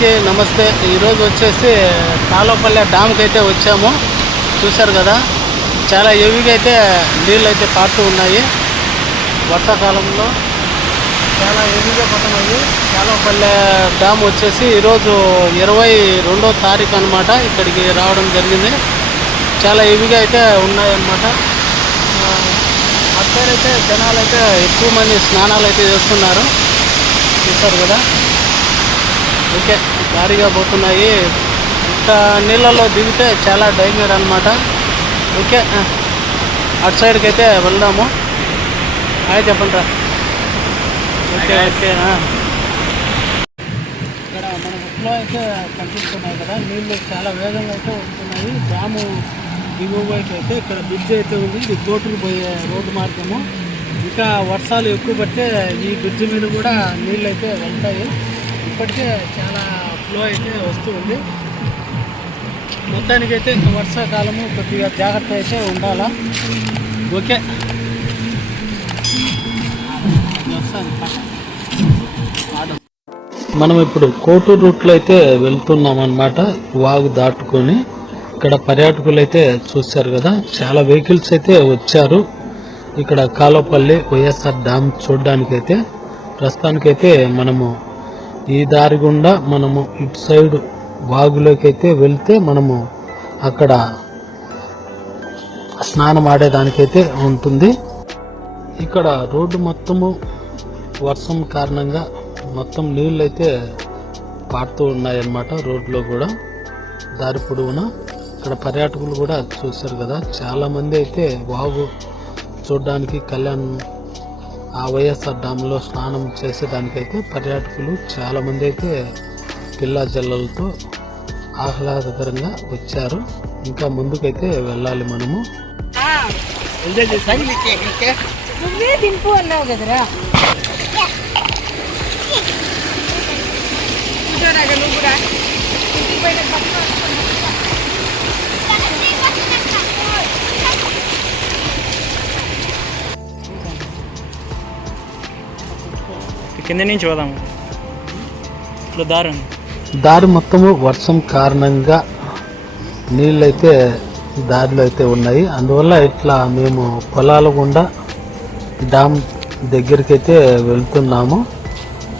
అందరికీ నమస్తే. ఈరోజు వచ్చేసి తాలోపల్లె డ్యామ్కి అయితే వచ్చాము. చూశారు కదా చాలా హెవీగా అయితే నీళ్ళు అయితే పారుతూ ఉన్నాయి. వర్షాకాలంలో చాలా హెవీగా పడుతున్నాయి. తాలోపల్లె డ్యామ్ వచ్చేసి ఈరోజు ఇరవై రెండో తారీఖు అనమాట ఇక్కడికి రావడం జరిగింది. చాలా హెవీగా అయితే ఉన్నాయన్నమాట. అక్కడైతే జనాలు అయితే ఎక్కువ మంది స్నానాలు అయితే చేస్తున్నారు. చూశారు కదా? ఓకే భారీగా పోతున్నాయి. ఇంత నీళ్ళలో దిగితే చాలా డేంజర్ అనమాట ఓకే అటు సైడ్కి అయితే వెళ్దాము. హాయ్ చెప్పండి రా ఓకే ఓకే. ఇక్కడ మన ముట్లో అయితే కనిపిస్తున్నాయి కదా. నీళ్ళు చాలా వేగంగా అయితే వస్తున్నాయి. డ్యాము దిగువ వైపు అయితే ఇక్కడ బ్రిడ్జ్ అయితే ఉంది. ఇది బోటులు పోయే రోడ్డు మార్గము. ఇంకా వర్షాలు ఎక్కువ పడితే ఈ బ్రిడ్జ్ మీద కూడా నీళ్ళు అయితే వెళ్తాయి. ఇప్పటికే చాలా ఫ్లో అయితే వస్తూ ఉంది. మొత్తానికైతే ఇంకా వర్షాకాలము కొద్దిగా జాగ్రత్త అయితే ఉండాలా? ఓకే. మనం ఇప్పుడు కోటూరు రూట్లో అయితే వెళ్తున్నాం అనమాట వాగు దాటుకొని. ఇక్కడ పర్యాటకులు అయితే చూశారు కదా చాలా వెహికల్స్ అయితే వచ్చారు. ఇక్కడ కాలోపల్లి వైఎస్ఆర్ డ్యామ్ చూడడానికైతే ప్రస్తుతానికైతే మనము ఈ దారి గుండా మనము ఇటు సైడ్ వాగులోకి అయితే వెళ్తే మనము అక్కడ స్నానం ఆడేదానికైతే ఉంటుంది. ఇక్కడ రోడ్డు మొత్తము వర్షం కారణంగా మొత్తం నీళ్ళు అయితే పారుతూ ఉన్నాయన్నమాట రోడ్లో కూడా. దారి పొడవునా ఇక్కడ పర్యాటకులు కూడా చూశారు కదా. చాలా మంది అయితే వాగు చూడడానికి కళ్యాణ్ ఆ వైఎస్ఆర్ డ్యామ్లో స్నానం చేసేదానికైతే పర్యాటకులు చాలామంది అయితే పిల్ల జల్లలతో ఆహ్లాదకరంగా వచ్చారు. ఇంకా ముందుకైతే వెళ్ళాలి మనము. నువ్వే దింపు అన్నావు కదరా. నువ్వు కూడా. కింద నుంచి పోదాము ఇట్లా దారి దారి మొత్తము వర్షం కారణంగా నీళ్ళైతే దారిలో అయితే ఉన్నాయి. అందువల్ల ఇట్లా మేము పొలాల గుండా డ్యామ్ దగ్గరికి అయితే వెళ్తున్నాము.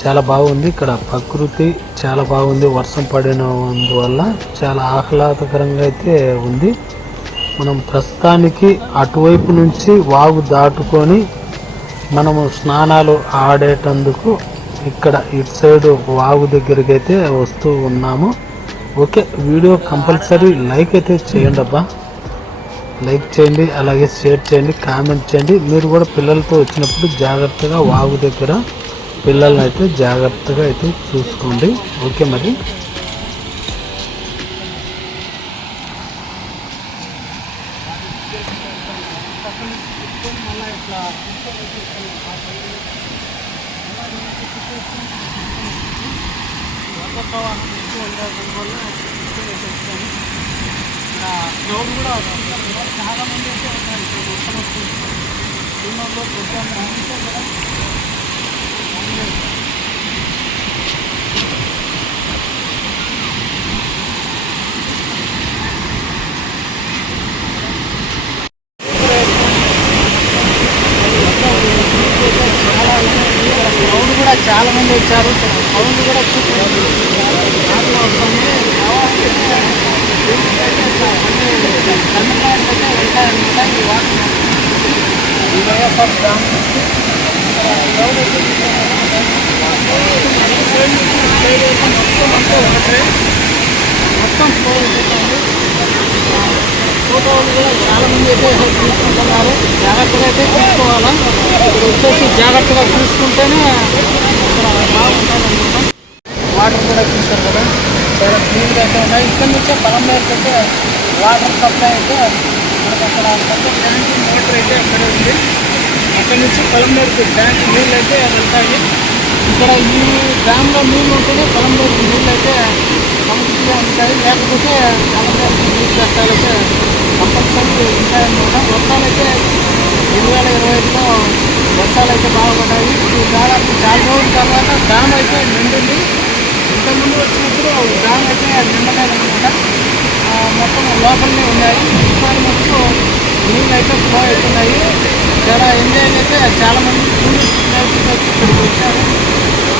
చాలా బాగుంది. ఇక్కడ ప్రకృతి చాలా బాగుంది. వర్షం పడినందువల్ల చాలా ఆహ్లాదకరంగా అయితే ఉంది. మనం ప్రస్తుతానికి అటువైపు నుంచి వాగు దాటుకొని మనము స్నానాలు ఆడేటందుకు ఇక్కడ ఇటు సైడ్ వాగు దగ్గరికి అయితే వస్తూ ఉన్నాము. ఓకే వీడియో కంపల్సరీ లైక్ అయితే చేయండి అబ్బా. లైక్ చేయండి అలాగే షేర్ చేయండి కామెంట్ చేయండి. మీరు కూడా పిల్లలతో వచ్చినప్పుడు జాగ్రత్తగా వాగు దగ్గర పిల్లల్ని అయితే జాగ్రత్తగా అయితే చూసుకోండి. ఓకే మరి. ఎక్కువ ఉండడం క్రౌడ్ కూడా చాలా మంది అయితే ఉన్నారు. ఇక్కడ మొత్తం వస్తుంది సినిమాలో ప్రోగ్రామ్ అంతే కదా అవును. క్రౌడ్ కూడా చాలా మంది వచ్చారు సౌండ్ కూడా చూసుకోండి దాంట్లో వస్తుంది తమిళనాడు అయితే వెళ్తాయన్నమాట ఈ వాటర్ ఈ వైఎస్ఆర్ డ్యామ్ నుంచి క్రౌడ్ వచ్చారు. సౌండ్ కూడా మొత్తం మొత్తం ఫ్లో ఫోటోలు కూడా చాలా మంది అయితే తీసుకుంటున్నారు జాగ్రత్తగా అయితే తీసుకోవాలా ఇక్కడ వచ్చేసి జాగ్రత్తగా తీసుకుంటేనే బాగుంటుంది వాటర్ కూడా చూస్తారు కదా చాలా క్లీన్గా అయితే ఉన్నాయి ఇక్కడ నుంచే పొలం మేరకు అయితే వాటర్ సప్లై అయితే మనకు అక్కడ పెద్ద ట్యాంక్ మోటార్ అయితే అక్కడే ఉంది అక్కడ నుంచి పొలం మేరకు ట్యాంక్ నీళ్ళు అయితే వెళ్తాయి. ఇక్కడ ఈ డ్యామ్లో నీళ్ళు ఉంటేనే పొలం మేరకు నీళ్ళు అయితే సమృద్ధిగా ఉంటాయి. లేకపోతే పొలం మేరకు నీళ్ళు కష్టాలు అయితే కంపల్సరీ ఉంటాయన్నమాట. వర్షాలు అయితే రెండు వేల ఇరవై ఐదులో వర్షాలు అయితే బాగుపడ్డాయి. ఈ దాదాపు చాలా రోజుల తర్వాత డ్యామ్ అయితే నిండింది. ఇంతకుముందు వచ్చినప్పుడు డ్యామ్ అయితే నిండలేదన్నమాట. ఆ, మొత్తం లోపలనే ఉన్నాయి. ఈసారి మొత్తం నీళ్ళు అయితే ఫ్లో అవుతున్నాయి చాలా ఎంజాయ్ అయితే చాలా మంది టూరిస్ట్ ప్లేసెస్ వచ్చి ఇక్కడికి వచ్చారు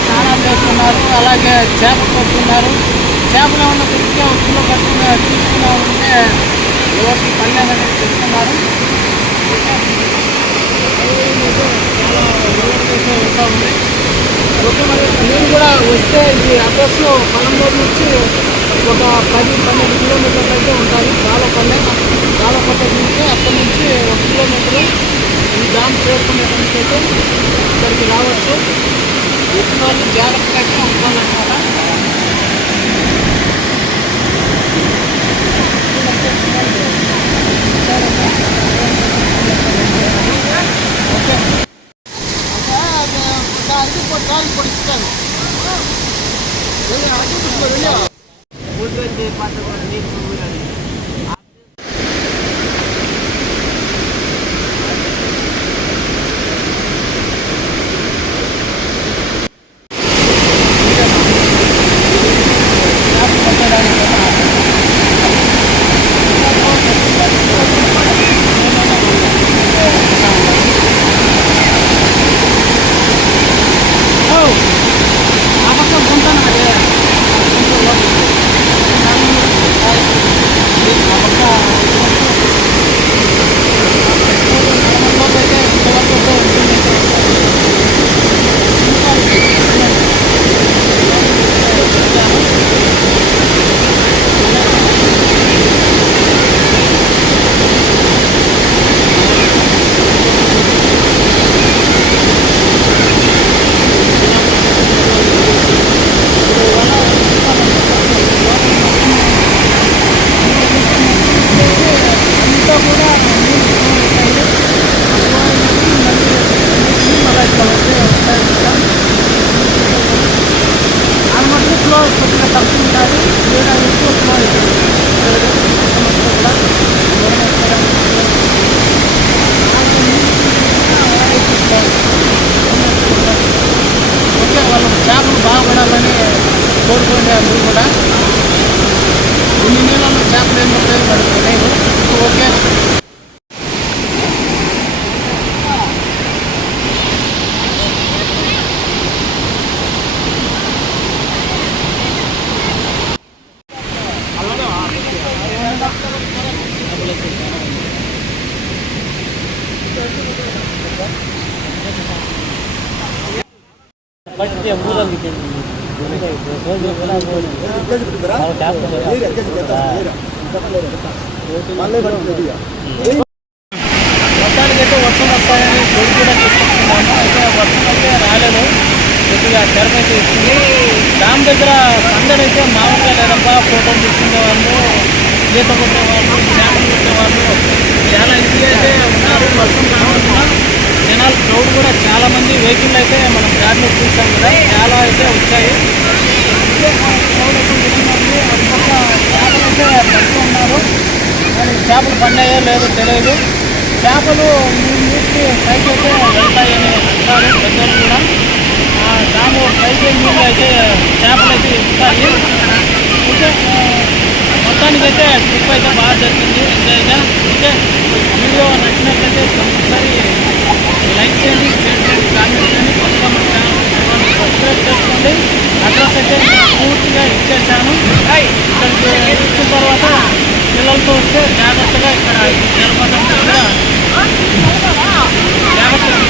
స్నానాలు చేస్తున్నారు అలాగే చేప పడుతున్నారు చేపలు ఏమన్నా దొరికితే ఉప్పులో పట్టుకుని తీసుకున్నామంటే ఎవరికి పర్లేదని చెప్తున్నారు. ఉంటా ఉంది ఓకే మరి కూడా వస్తే ఈ అడ్రస్ పలంబూరు నుంచి ఒక పది పన్నెండు కిలోమీటర్లు అయితే ఉంటాయి కాలపల్లె కాలపల్లె నుంచి అక్కడి నుంచి ఒక కిలోమీటర్ ఈ డ్యామ్ చేరుకునేదానికి అయితే ఇక్కడికి రావచ్చు. వచ్చిన వాళ్ళు జాగ్రత్తగా ఉండాలన్నమాట ఓకే దానికి పొట్టాలు పొడిస్తాను అంతా కూడా ఆల్మోస్ట్ ఫ్లో కొద్దిగా తక్కువ ఉంటుంది వేరే ఎక్కువ ఫ్లో అవుతుంది ఓకే వాళ్ళు చేపలు బాగుపడాలని కోరుకుంటే అందరూ కూడా ఇన్ని నీళ్ళలో చేపలు ఏమి ఉంటాయి వాడికి తెలియదు ఓకే మొత్తానికి అయితే వర్షం వస్తాయని గొడుగు కూడా తీసుకొస్తున్నాము అయితే వర్షం అయితే రాలేదు కొద్దిగా తెరమైతే ఇచ్చింది డ్యామ్ దగ్గర సందడి అయితే మామూలుగా లేదబ్బా ఫోటోలు తీసుకునే వాళ్ళు ఈత కొట్టే వాళ్ళు చేపలు కొట్టే వాళ్ళు చాలా ఇది అయితే ఉన్నారు వర్షం రావడం జనాలు క్రౌడ్ కూడా చాలా మంది వెహికల్ అయితే మనం దారిలో చూసాం కదా. చాలా అయితే వచ్చాయి. అయితే ఆ చేపలు అయితే పడినాయో లేదో తెలియదు చేపలు ఈ పైకి అయితే వెళ్తాయని అంటారు పెద్దలు కూడా దాని పైకి నీళ్ళు అయితే చేపలు అయితే ఇస్తాయి ఓకే ఆ, మొత్తానికైతే ట్రిప్ అయితే బాగా జరిగింది ఎంజాయ్గా ఓకే వీడియో నచ్చినట్లయితే కంపల్సరీ లైక్ చేయండి షేర్ చేయండి కామెంట్ చేయండి. సబ్స్క్రైబ్ చేసుకోండి అడ్రస్ అయితే పూర్తిగా ఇచ్చేసాను ఇక్కడికి ఇచ్చిన తర్వాత పిల్లలతో వస్తే జాగ్రత్తగా ఇక్కడ జలపాతం దగ్గర జాగ్రత్తగా.